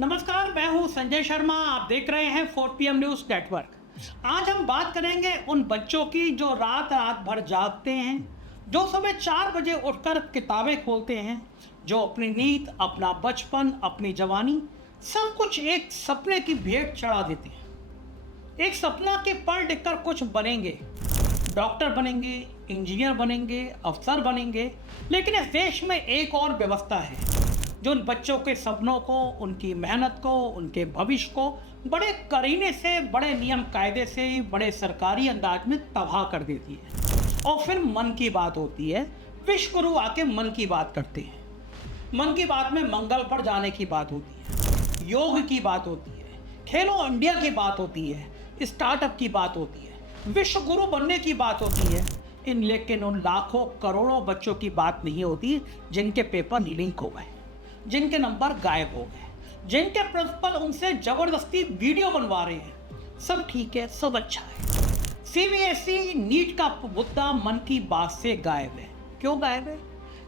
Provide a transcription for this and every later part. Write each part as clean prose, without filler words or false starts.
नमस्कार, मैं हूं संजय शर्मा। आप देख रहे हैं 4 PM न्यूज़ नेटवर्क। आज हम बात करेंगे उन बच्चों की जो रात रात भर जागते हैं, जो सुबह 4 बजे उठकर किताबें खोलते हैं, जो अपनी नींद, अपना बचपन, अपनी जवानी सब कुछ एक सपने की भेंट चढ़ा देते हैं। एक सपना कि पढ़ लिख कर कुछ बनेंगे, डॉक्टर बनेंगे, इंजीनियर बनेंगे, अफसर बनेंगे। लेकिन इस देश में एक और व्यवस्था है जो उन बच्चों के सपनों को, उनकी मेहनत को, उनके भविष्य को बड़े करीने से, बड़े नियम कायदे से, बड़े सरकारी अंदाज में तबाह कर देती है। और फिर मन की बात होती है, विश्व गुरु आके मन की बात करते हैं। मन की बात में मंगल पर जाने की बात होती है, योग की बात होती है, खेलो इंडिया की बात होती है, स्टार्टअप की बात होती है, विश्व गुरु बनने की बात होती है। लेकिन उन लाखों करोड़ों बच्चों की बात नहीं होती जिनके पेपर लीक हो गए, जिनके नंबर गायब हो गए, जिनके प्रिंसिपल उनसे जबरदस्ती वीडियो बनवा रहे हैं। सब ठीक है, सब अच्छा है। सीबीएसई नीट का मुद्दा मन की बात से गायब है। क्यों गायब है?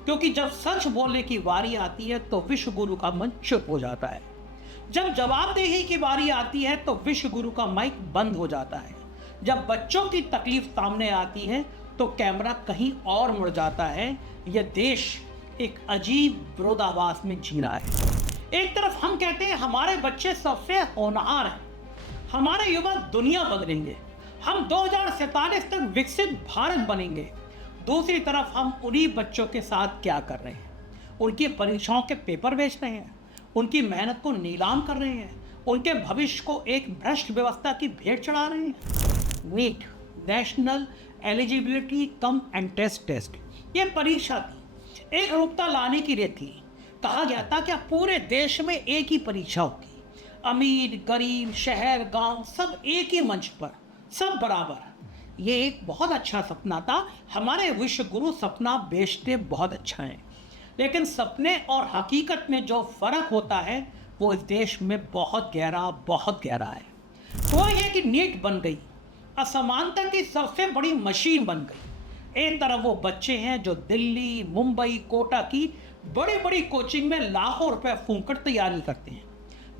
क्योंकि जब सच बोलने की बारी आती है तो विश्व गुरु का मन चुप हो जाता है। जब जवाबदेही की बारी आती है तो विश्व गुरु का माइक बंद हो जाता है। जब बच्चों की तकलीफ सामने आती है तो कैमरा कहीं और मुड़ जाता है। यह देश एक अजीब विरोधाभास में जी रहा है। एक तरफ हम कहते हैं हमारे बच्चे सबसे होनहार हैं, हमारे युवा दुनिया बदलेंगे, हम 2047 तक विकसित भारत बनेंगे। दूसरी तरफ हम उन्हीं बच्चों के साथ क्या कर रहे हैं? उनकी परीक्षाओं के पेपर बेच रहे हैं, उनकी मेहनत को नीलाम कर रहे हैं, उनके भविष्य को एक भ्रष्ट व्यवस्था की भेंट चढ़ा रहे हैं। NEET, national eligibility cum entrance test, ये परीक्षा थी, एक रूपता लाने की रेत थी। कहा गया था कि पूरे देश में एक ही परीक्षा होगी, अमीर गरीब शहर गांव सब एक ही मंच पर, सब बराबर। ये एक बहुत अच्छा सपना था। हमारे विश्व गुरु सपना बेचते बहुत अच्छा है, लेकिन सपने और हकीकत में जो फर्क होता है वो इस देश में बहुत गहरा है। वो ये कि नीट बन गई, असमानता की सबसे बड़ी मशीन बन गई। एक तरफ वो बच्चे हैं जो दिल्ली, मुंबई, कोटा की बड़ी बड़ी कोचिंग में लाखों रुपए फूंक कर तैयारी करते हैं,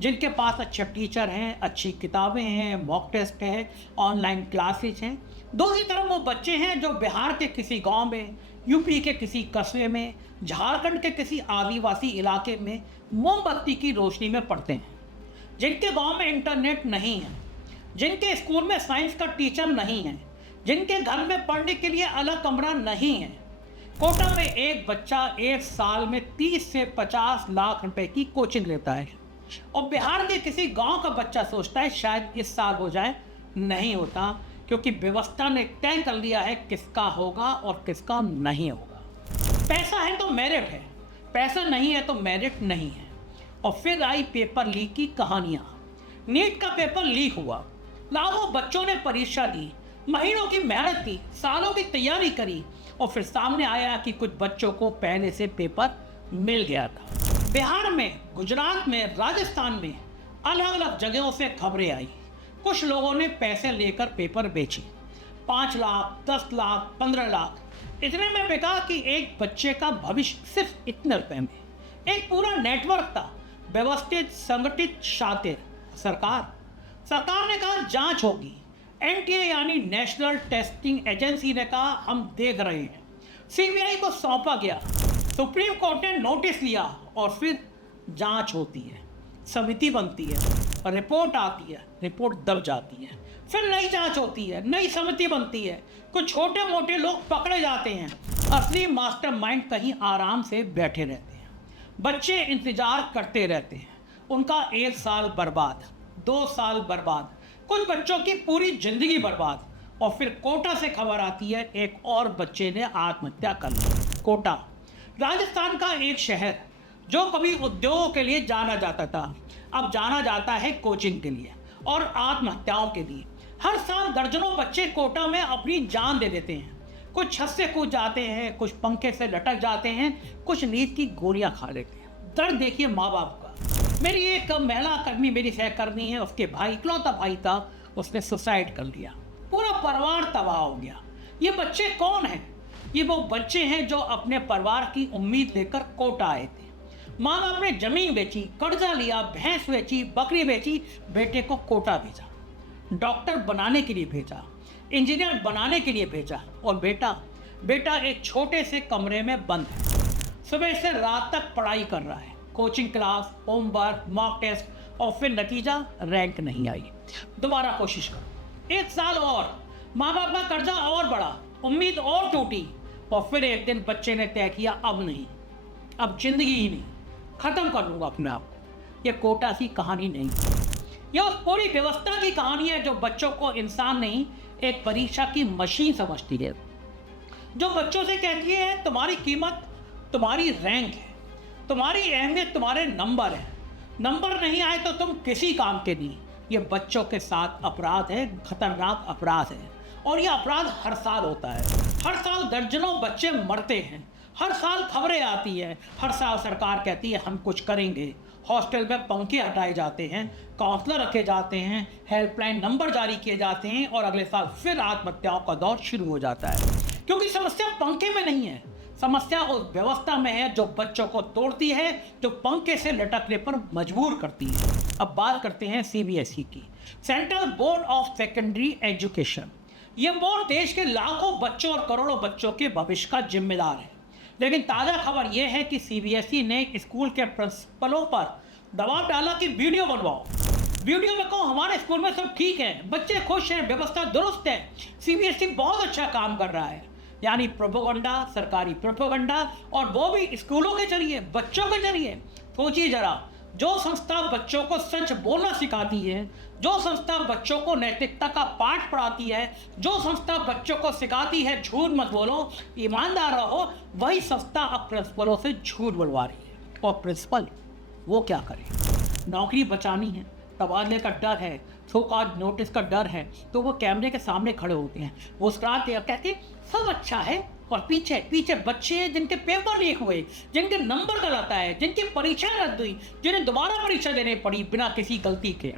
जिनके पास अच्छे टीचर हैं, अच्छी किताबें हैं, मॉक टेस्ट है, ऑनलाइन क्लासेज हैं। दूसरी तरफ वो बच्चे हैं जो बिहार के किसी गांव में, यूपी के किसी कस्बे में, झारखंड के किसी आदिवासी इलाके में मोमबत्ती की रोशनी में पढ़ते हैं, जिनके गांव में इंटरनेट नहीं है, जिनके स्कूल में साइंस का टीचर नहीं है, जिनके घर में पढ़ने के लिए अलग कमरा नहीं है। कोटा में एक बच्चा एक साल में 30 से 50 लाख रुपए की कोचिंग लेता है, और बिहार के किसी गांव का बच्चा सोचता है शायद इस साल हो जाए। नहीं होता, क्योंकि व्यवस्था ने तय कर लिया है किसका होगा और किसका नहीं होगा। पैसा है तो मेरिट है, पैसा नहीं है तो मेरिट नहीं है। और फिर आई पेपर लीक की कहानियाँ। नीट का पेपर लीक हुआ, लाखों बच्चों ने परीक्षा दी, महीनों की मेहनत की, सालों की तैयारी करी, और फिर सामने आया कि कुछ बच्चों को पहले से पेपर मिल गया था। बिहार में, गुजरात में, राजस्थान में अलग अलग जगहों से खबरें आई। कुछ लोगों ने पैसे लेकर पेपर बेचे, 5 लाख, 10 लाख, 15 लाख। इतने में बिका कि एक बच्चे का भविष्य सिर्फ इतने रुपए में। एक पूरा नेटवर्क था, व्यवस्थित, संगठित, शातिर। सरकार ने कहा जांच होगी। एनटीए यानी नेशनल टेस्टिंग एजेंसी ने कहा हम देख रहे हैं। सीबीआई को सौंपा गया, सुप्रीम कोर्ट ने नोटिस लिया, और फिर जांच होती है, समिति बनती है, रिपोर्ट आती है, रिपोर्ट दब जाती है, फिर नई जांच होती है, नई समिति बनती है, कुछ छोटे मोटे लोग पकड़े जाते हैं, असली मास्टरमाइंड कहीं आराम से बैठे रहते हैं। बच्चे इंतजार करते रहते हैं, उनका 1 साल बर्बाद, 2 साल बर्बाद, कुछ बच्चों की पूरी जिंदगी बर्बाद। और फिर कोटा से खबर आती है एक और बच्चे ने आत्महत्या कर ली। कोटा राजस्थान का एक शहर जो कभी उद्योगों के लिए जाना जाता था, अब जाना जाता है कोचिंग के लिए और आत्महत्याओं के लिए। हर साल दर्जनों बच्चे कोटा में अपनी जान दे देते हैं। कुछ छत से कूद जाते हैं, कुछ पंखे से लटक जाते हैं, कुछ नींद की गोलियां खा लेते हैं। दर्द देखिए माँ बाप का। मेरी एक महिला कर्मी, मेरी सहकर्मी है, उसके भाई, इकलौता भाई था, उसने सुसाइड कर लिया। पूरा परिवार तबाह हो गया। ये बच्चे कौन हैं? ये वो बच्चे हैं जो अपने परिवार की उम्मीद लेकर कोटा आए थे। माँ बाप ने जमीन बेची, कर्जा लिया, भैंस बेची, बकरी बेची, बेटे को कोटा भेजा, डॉक्टर बनाने के लिए भेजा, इंजीनियर बनाने के लिए भेजा, और बेटा एक छोटे से कमरे में बंद है। सुबह से रात तक पढ़ाई कर रहा है, coaching class, homework, mock test, और फिर नतीजा रैंक नहीं आई। दोबारा कोशिश करो, 1 साल और, माँ बाप का कर्जा और बढ़ा, उम्मीद और टूटी, और फिर एक दिन बच्चे ने तय किया अब नहीं, अब जिंदगी ही नहीं, खत्म कर लूँगा अपने आप को। यह कोटा की कहानी नहीं, यह उस पूरी व्यवस्था की कहानी है जो बच्चों को इंसान नहीं, एक परीक्षा की मशीन समझती है, जो बच्चों से कहती है तुम्हारी कीमत तुम्हारी रैंक है, तुम्हारी अहमियत तुम्हारे नंबर है, नंबर नहीं आए तो तुम किसी काम के नहीं। ये बच्चों के साथ अपराध है, खतरनाक अपराध है, और यह अपराध हर साल होता है। हर साल दर्जनों बच्चे मरते हैं, हर साल खबरें आती है, हर साल सरकार कहती है हम कुछ करेंगे, हॉस्टल में पंखे हटाए जाते हैं, काउंसलर रखे जाते हैं, हेल्पलाइन नंबर जारी किए जाते हैं, और अगले साल फिर आत्महत्याओं का दौर शुरू हो जाता है। क्योंकि समस्या पंखे में नहीं है, समस्या उस व्यवस्था में है जो बच्चों को तोड़ती है, जो पंखे से लटकने पर मजबूर करती है। अब बात करते हैं सीबीएसई की, central board of secondary education. यह बोर्ड देश के लाखों बच्चों और करोड़ों बच्चों के भविष्य का जिम्मेदार है। लेकिन ताज़ा खबर यह है कि सीबीएसई ने स्कूल के प्रिंसिपलों पर दबाव डाला कि वीडियो बनवाओ, वीडियो में कहो हमारे स्कूल में सब ठीक है, बच्चे खुश हैं, व्यवस्था दुरुस्त है, सीबीएसई बहुत अच्छा काम कर रहा है। यानी प्रोपोगंडा, सरकारी प्रोपोगंडा, और वो भी स्कूलों के जरिए, बच्चों के जरिए। सोचिए जरा, जो संस्था बच्चों को सच बोलना सिखाती है, जो संस्था बच्चों को नैतिकता का पाठ पढ़ाती है, जो संस्था बच्चों को सिखाती है झूठ मत बोलो, ईमानदार रहो, वही संस्था अब प्रिंसिपलों से झूठ बोलवा रही है। और प्रिंसिपल वो क्या करे, नौकरी बचानी है, तबादले का डर है, सो कॉल्ड नोटिस का डर है, तो वो कैमरे के सामने खड़े होते हैं, मुस्कुराते हैं, कहते सब अच्छा है, और पीछे बच्चे हैं जिनके पेपर लीक हुए, जिनके नंबर गलत आए, जिनकी परीक्षा रद्द हुई, जिन्हें दोबारा परीक्षा देनी पड़ी बिना किसी गलती के,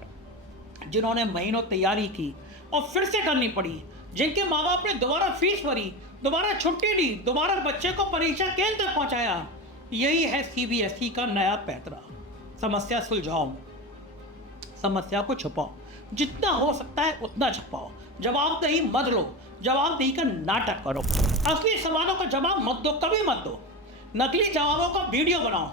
जिन्होंने महीनों तैयारी की और फिर से करनी पड़ी, जिनके माँ बाप ने दोबारा फीस भरी, दोबारा छुट्टी ली, दोबारा बच्चे को परीक्षा केंद्र तक पहुँचाया। यही है सीबीएसई का नया पैतरा। समस्या सुलझाओ, समस्या को छुपाओ, जितना हो सकता है उतना छुपाओ, जवाबदेही मत लो, जवाबदेही का नाटक करो, असली सवालों का जवाब मत दो, कभी मत दो, नकली जवाबों का वीडियो बनाओ।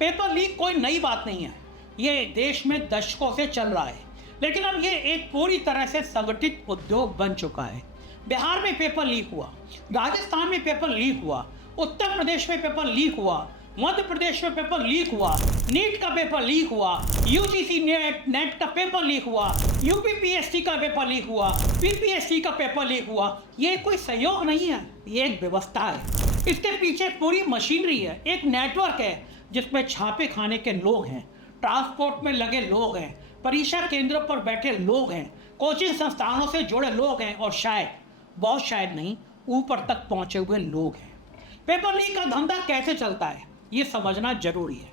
पेपर लीक कोई नई बात नहीं है, ये देश में दशकों से चल रहा है, लेकिन अब ये एक पूरी तरह से संगठित उद्योग बन चुका है। बिहार में पेपर लीक हुआ, राजस्थान में पेपर लीक हुआ, उत्तर प्रदेश में पेपर लीक हुआ, मध्य प्रदेश में पेपर लीक हुआ, नीट का पेपर लीक हुआ, यूजीसी नेट का पेपर लीक हुआ, यूपीपीएससी का पेपर लीक हुआ, पीपीएससी का पेपर लीक हुआ। ये कोई सहयोग नहीं है, ये एक व्यवस्था है, इसके पीछे पूरी मशीनरी है, एक नेटवर्क है जिसमें छापे खाने के लोग हैं, ट्रांसपोर्ट में लगे लोग हैं, परीक्षा केंद्रों पर बैठे लोग हैं, कोचिंग संस्थानों से जुड़े लोग हैं, और शायद, बहुत शायद नहीं, ऊपर तक पहुंचे हुए लोग हैं। पेपर लीक का धंधा कैसे चलता है ये समझना जरूरी है।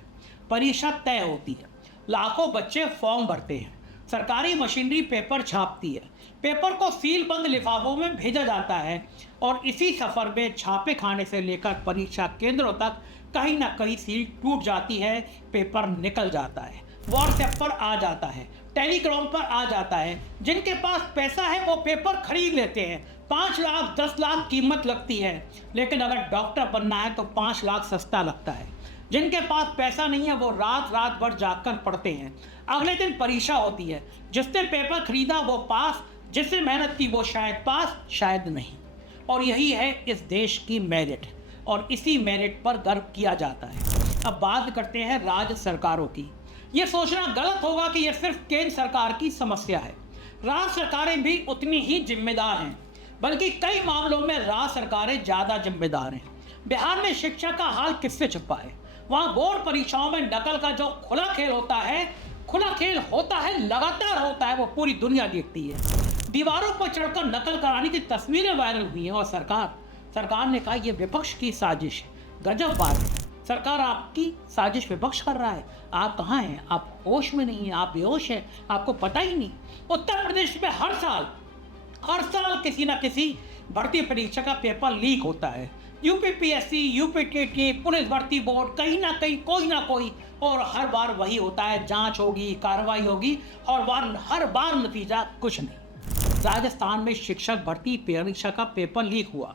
परीक्षा तय होती है, लाखों बच्चे फॉर्म भरते हैं, सरकारी मशीनरी पेपर छापती है, पेपर को सील बंद लिफाफों में भेजा जाता है, और इसी सफ़र में छापे खाने से लेकर परीक्षा केंद्रों तक कहीं ना कहीं सील टूट जाती है, पेपर निकल जाता है, व्हाट्सएप पर आ जाता है, टेलीग्राम पर आ जाता है। जिनके पास पैसा है वो पेपर खरीद लेते हैं, 5 लाख 10 लाख कीमत लगती है, लेकिन अगर डॉक्टर बनना है तो 5 लाख सस्ता लगता है। जिनके पास पैसा नहीं है वो रात रात भर जागकर पढ़ते हैं, अगले दिन परीक्षा होती है, जिसने पेपर खरीदा वो पास, जिसने मेहनत की वो शायद पास शायद नहीं। और यही है इस देश की मेरिट, और इसी मेरिट पर गर्व किया जाता है। अब बात करते हैं राज्य सरकारों की। ये सोचना गलत होगा कि यह सिर्फ केंद्र सरकार की समस्या है, राज्य सरकारें भी उतनी ही जिम्मेदार हैं, बल्कि कई मामलों में राज्य सरकारें ज़्यादा जिम्मेदार हैं। बिहार में शिक्षा का हाल किससे छुपा है? वहाँ बोर्ड परीक्षाओं में नकल का जो खुला खेल होता है, लगातार होता है, वो पूरी दुनिया देखती है। दीवारों पर चढ़कर नकल कराने की तस्वीरें वायरल हुई हैं, और सरकार ने कहा यह विपक्ष की साजिश है। गजब बात है, सरकार आपकी साजिश विपक्ष कर रहा है। आप कहाँ हैं? आप होश में नहीं हैं, आप बेहोश हैं, आपको पता ही नहीं। उत्तर प्रदेश में हर साल किसी न किसी भर्ती परीक्षा का पेपर लीक होता है। यूपीपीएससी, यूपीटीटी, पुलिस भर्ती बोर्ड, कहीं ना कहीं कोई ना कोई, और हर बार वही होता है, जांच होगी, कार्रवाई होगी, और हर बार नतीजा कुछ नहीं। राजस्थान में शिक्षक भर्ती परीक्षा का पेपर लीक हुआ,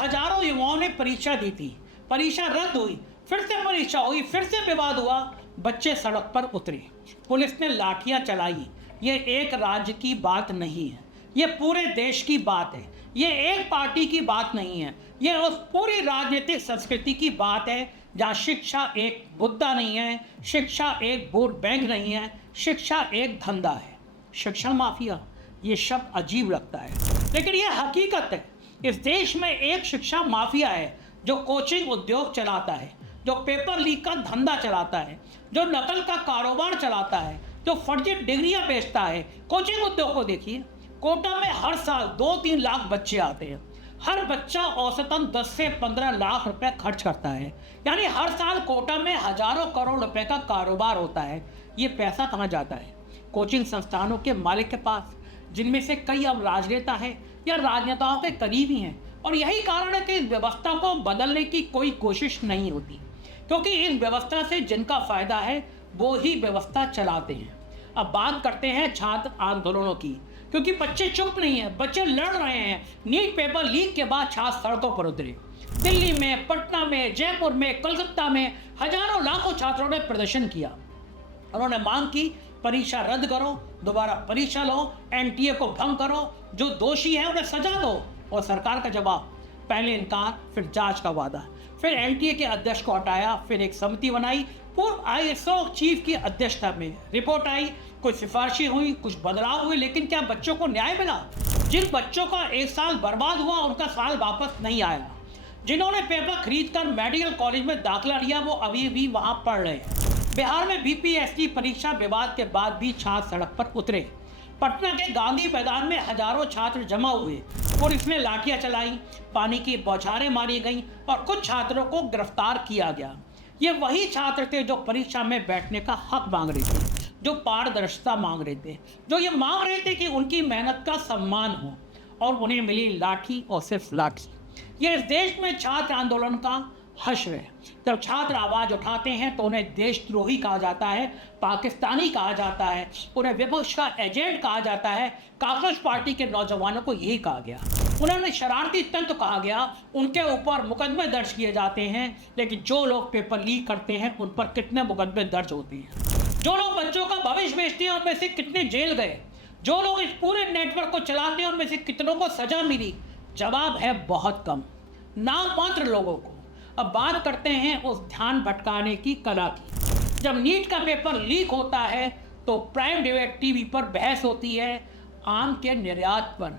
हजारों युवाओं ने परीक्षा दी थी, परीक्षा रद्द हुई, फिर से परीक्षा हुई, फिर से विवाद हुआ, बच्चे सड़क पर उतरे, पुलिस ने लाठियां चलाई। ये एक राज्य की बात नहीं है, ये पूरे देश की बात है, ये एक पार्टी की बात नहीं है, ये उस पूरी राजनीतिक संस्कृति की बात है जहाँ शिक्षा एक मुद्दा नहीं है, शिक्षा एक वोट बैंक नहीं है, शिक्षा एक धंधा है। शिक्षा माफिया, ये शब्द अजीब लगता है, लेकिन ये हकीकत है। इस देश में एक शिक्षा माफिया है जो कोचिंग उद्योग चलाता है, जो पेपर लीक का धंधा चलाता है, जो नकल का कारोबार चलाता है, जो फर्जी डिग्रियां बेचता है। कोचिंग उद्योग को देखिए, कोटा में हर साल 2-3 लाख बच्चे आते हैं, हर बच्चा औसतन 10 से 15 लाख रुपए खर्च करता है, यानी हर साल कोटा में हजारों करोड़ रुपए का कारोबार होता है। ये पैसा कहाँ जाता है? कोचिंग संस्थानों के मालिक के पास, जिनमें से कई अब राजनेता हैं या राजनेताओं के करीबी हैं। और यही कारण है कि इस व्यवस्था को बदलने की कोई कोशिश नहीं होती, क्योंकि इस व्यवस्था से जिनका फायदा है वो ही व्यवस्था चलाते हैं। अब बात करते हैं छात्र आंदोलनों की, क्योंकि बच्चे चुप नहीं है, बच्चे लड़ रहे हैं। नीट पेपर लीक के बाद छात्र सड़कों पर उतरे। दिल्ली में, पटना में, जयपुर में, कोलकाता में हजारों लाखों छात्रों ने प्रदर्शन किया। उन्होंने मांग की, परीक्षा रद्द करो, दोबारा परीक्षा लो, एनटीए को भंग करो, जो दोषी है उन्हें सजा दो। और सरकार का जवाब, पहले इनकार, फिर जांच का वादा, फिर एनटीए के अध्यक्ष को हटाया, फिर एक समिति बनाई, पूर्व आईएसओ चीफ की अध्यक्षता में रिपोर्ट आई, कुछ सिफारिशें हुई, कुछ बदलाव हुए, लेकिन क्या बच्चों को न्याय मिला? जिन बच्चों का एक साल बर्बाद हुआ उनका साल वापस नहीं आया। जिन्होंने पेपर खरीद कर मेडिकल कॉलेज में दाखिला लिया वो अभी भी वहां पढ़ रहे हैं। बिहार में बीपीएससी परीक्षा विवाद के बाद भी छात्र सड़क पर उतरे। पटना के गांधी मैदान में हजारों छात्र जमा हुए, पुलिस ने लाठियां चलाई, पानी की बौछारें मारी गईं और कुछ छात्रों को गिरफ्तार किया गया। ये वही छात्र थे जो परीक्षा में बैठने का हक मांग रहे थे, जो पारदर्शिता मांग रहे थे, जो ये मांग रहे थे कि उनकी मेहनत का सम्मान हो, और उन्हें मिली लाठी और सिर्फ लाठी। ये इस देश में छात्र आंदोलन का हश्र है। जब छात्र आवाज उठाते हैं तो उन्हें देशद्रोही कहा जाता है, पाकिस्तानी कहा जाता है, उन्हें विपक्ष का एजेंट कहा जाता है। कांग्रेस पार्टी के नौजवानों को यही कहा गया, उन्होंने शरारती तंत्र कहा गया, उनके ऊपर मुकदमे दर्ज किए जाते हैं। लेकिन जो लोग पेपर लीक करते हैं उन पर कितने मुकदमे दर्ज होते हैं? जो लोग बच्चों का भविष्य बेचते हैं उनमें से कितने जेल गए? जो लोग इस पूरे नेटवर्क को चलाते हैं उनमें से कितनों को सजा मिली? जवाब है बहुत कम, नाम मात्र लोगों को। अब बात करते हैं उस ध्यान भटकाने की कला की। जब नीट का पेपर लीक होता है तो प्राइम डिबेट टीवी पर बहस होती है आम के निर्यात पर,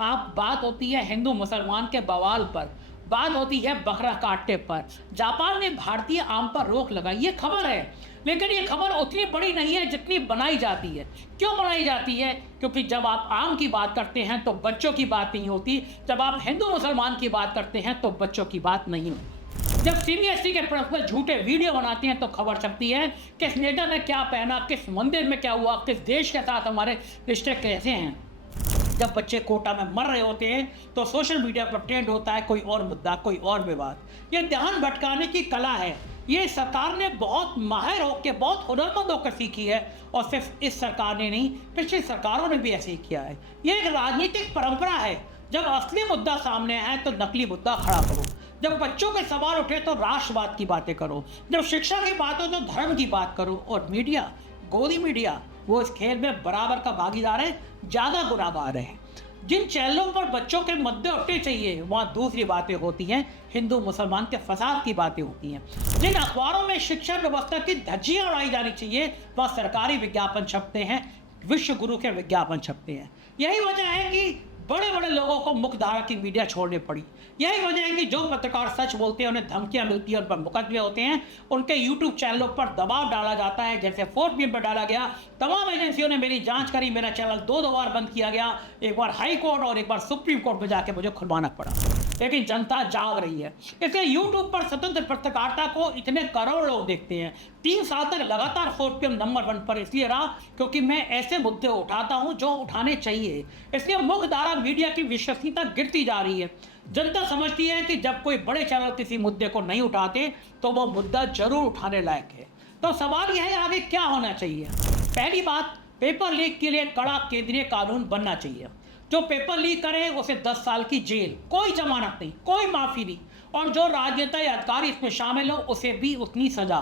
आप बात होती है हिंदू मुसलमान के बवाल पर, बात होती है बकरा काटने पर। जापान ने भारतीय आम पर रोक लगाई, ये खबर है, लेकिन ये खबर उतनी बड़ी नहीं है जितनी बनाई जाती है। क्यों बनाई जाती है? क्योंकि जब आप आम की बात करते हैं तो बच्चों की बात नहीं होती, जब आप हिंदू मुसलमान की बात करते हैं तो बच्चों की बात नहीं होती। जब सीबीएसई के प्रिंसिपल झूठे वीडियो बनाते हैं तो खबर चलती है किस नेता ने क्या पहना, किस मंदिर में क्या हुआ, किस देश के साथ हमारे रिश्ते कैसे हैं। जब बच्चे कोटा में मर रहे होते हैं तो सोशल मीडिया पर ट्रेंड होता है कोई और मुद्दा, कोई और विवाद। ये ध्यान भटकाने की कला है, ये सरकार ने बहुत माहिर होकर, बहुत हुनरमंद होकर सीखी है। और सिर्फ इस सरकार ने नहीं, पिछली सरकारों ने भी ऐसे ही किया है। ये एक राजनीतिक परंपरा है, जब असली मुद्दा सामने आए तो नकली मुद्दा खड़ा करो, जब बच्चों के सवाल उठे तो राष्ट्रवाद की बातें करो, जब शिक्षा की बात हो तो धर्म की बात करो। और मीडिया, गोदी मीडिया, वो इस खेल में बराबर का भागीदार है, ज़्यादा गुनाहगार है। जिन चैनलों पर बच्चों के मुद्दे उठने चाहिए वहाँ दूसरी बातें होती हैं, हिंदू मुसलमान के फसाद की बातें होती हैं। जिन अखबारों में शिक्षा व्यवस्था की धज्जियाँ उड़ाई जानी चाहिए वहाँ सरकारी विज्ञापन छपते हैं, विश्व गुरु के विज्ञापन छपते हैं। यही वजह है कि बड़े बड़े लोगों को मुख्य धारा की मीडिया छोड़नी पड़ी। यही वजह है कि जो पत्रकार सच बोलते हैं उन्हें धमकियां मिलती हैं, उन पर मुकदमे होते हैं, उनके यूट्यूब चैनलों पर दबाव डाला जाता है। जैसे 4PM पर डाला गया, तमाम एजेंसियों ने मेरी जांच करी, मेरा चैनल 2 बार बंद किया गया, एक बार हाई कोर्ट और एक बार सुप्रीम कोर्ट में जाके मुझे खुलवाना पड़ा। लेकिन जनता जाग रही है, इसलिए यूट्यूब पर स्वतंत्र पत्रकारिता को इतने करोड़ लोग देखते हैं। 3 साल तक लगातार 4PM नंबर 1 पर इसलिए रहा क्योंकि मैं ऐसे मुद्दे उठाता हूं जो उठाने चाहिए। इसलिए मुख्य धारा मीडिया की विश्वसनीयता गिरती जा रही है। जनता समझती है कि जब कोई बड़े चैनल किसी मुद्दे को नहीं उठाते तो वो मुद्दा जरूर उठाने लायक है। तो सवाल यह है आगे क्या होना चाहिए। पहली बात, पेपर लीक के लिए कड़ा केंद्रीय कानून बनना चाहिए। जो पेपर लीक करे उसे 10 साल की जेल, कोई जमानत नहीं, कोई माफी नहीं, और जो राजनेता या अधिकारी इसमें शामिल हो उसे भी उतनी सजा।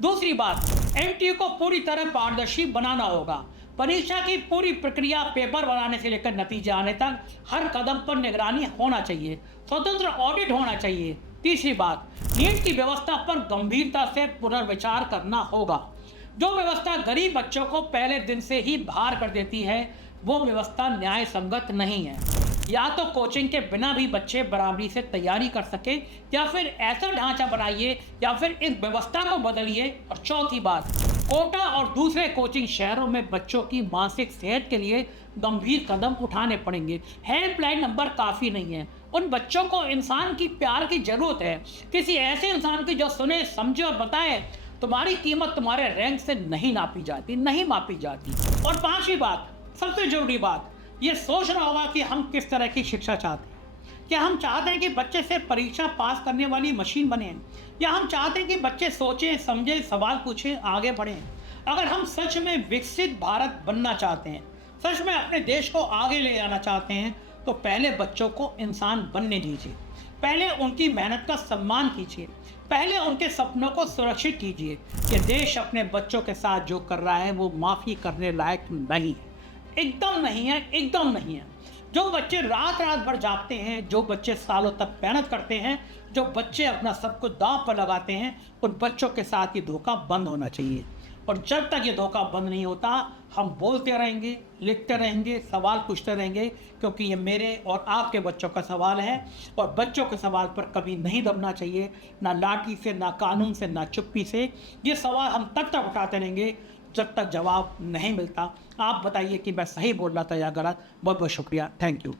दूसरी बात, एमटीयू को पूरी तरह पारदर्शी बनाना होगा। परीक्षा की पूरी प्रक्रिया पेपर बनाने से लेकर नतीजे आने तक हर कदम पर निगरानी होना चाहिए, स्वतंत्र ऑडिट होना चाहिए। तीसरी बात, नीट की व्यवस्था पर गंभीरता से पुनर्विचार करना होगा। जो व्यवस्था गरीब बच्चों को पहले दिन से ही बाहर कर देती है वो व्यवस्था न्याय संगत नहीं है। या तो कोचिंग के बिना भी बच्चे बराबरी से तैयारी कर सके, या फिर ऐसा ढांचा बनाइए या फिर इस व्यवस्था को बदलिए। और चौथी बात, कोटा और दूसरे कोचिंग शहरों में बच्चों की मानसिक सेहत के लिए गंभीर कदम उठाने पड़ेंगे। हेल्पलाइन नंबर काफ़ी नहीं है। उन बच्चों को इंसान की प्यार की जरूरत है, किसी ऐसे इंसान की जो सुने, समझे और बताए। तुम्हारी कीमत तुम्हारे रैंक से नहीं नापी जाती, नहीं मापी जाती। और पांचवी बात, सबसे जरूरी बात, ये सोचना होगा कि हम किस तरह की शिक्षा चाहते हैं। क्या हम चाहते हैं कि बच्चे से परीक्षा पास करने वाली मशीन बने, या हम चाहते हैं कि बच्चे सोचें, समझें, सवाल पूछें, आगे बढ़ें। अगर हम सच में विकसित भारत बनना चाहते हैं, सच में अपने देश को आगे ले जाना चाहते हैं, तो पहले बच्चों को इंसान बनने दीजिए, पहले उनकी मेहनत का सम्मान कीजिए, पहले उनके सपनों को सुरक्षित कीजिए। कि देश अपने बच्चों के साथ जो कर रहा है वो माफ़ी करने लायक नहीं है, एकदम नहीं है, एकदम नहीं है। जो बच्चे रात रात भर जागते हैं, जो बच्चे सालों तक मेहनत करते हैं, जो बच्चे अपना सब कुछ दांव पर लगाते हैं, उन बच्चों के साथ ये धोखा बंद होना चाहिए। और जब तक ये धोखा बंद नहीं होता, हम बोलते रहेंगे, लिखते रहेंगे, सवाल पूछते रहेंगे, क्योंकि ये मेरे और आपके बच्चों का सवाल है। और बच्चों के सवाल पर कभी नहीं दबना चाहिए, ना लाठी से, ना कानून से, ना चुप्पी से। ये सवाल हम तब तक उठाते रहेंगे जब तक जवाब नहीं मिलता। आप बताइए कि मैं सही बोल रहा था या गलत। बहुत बहुत शुक्रिया, थैंक यू।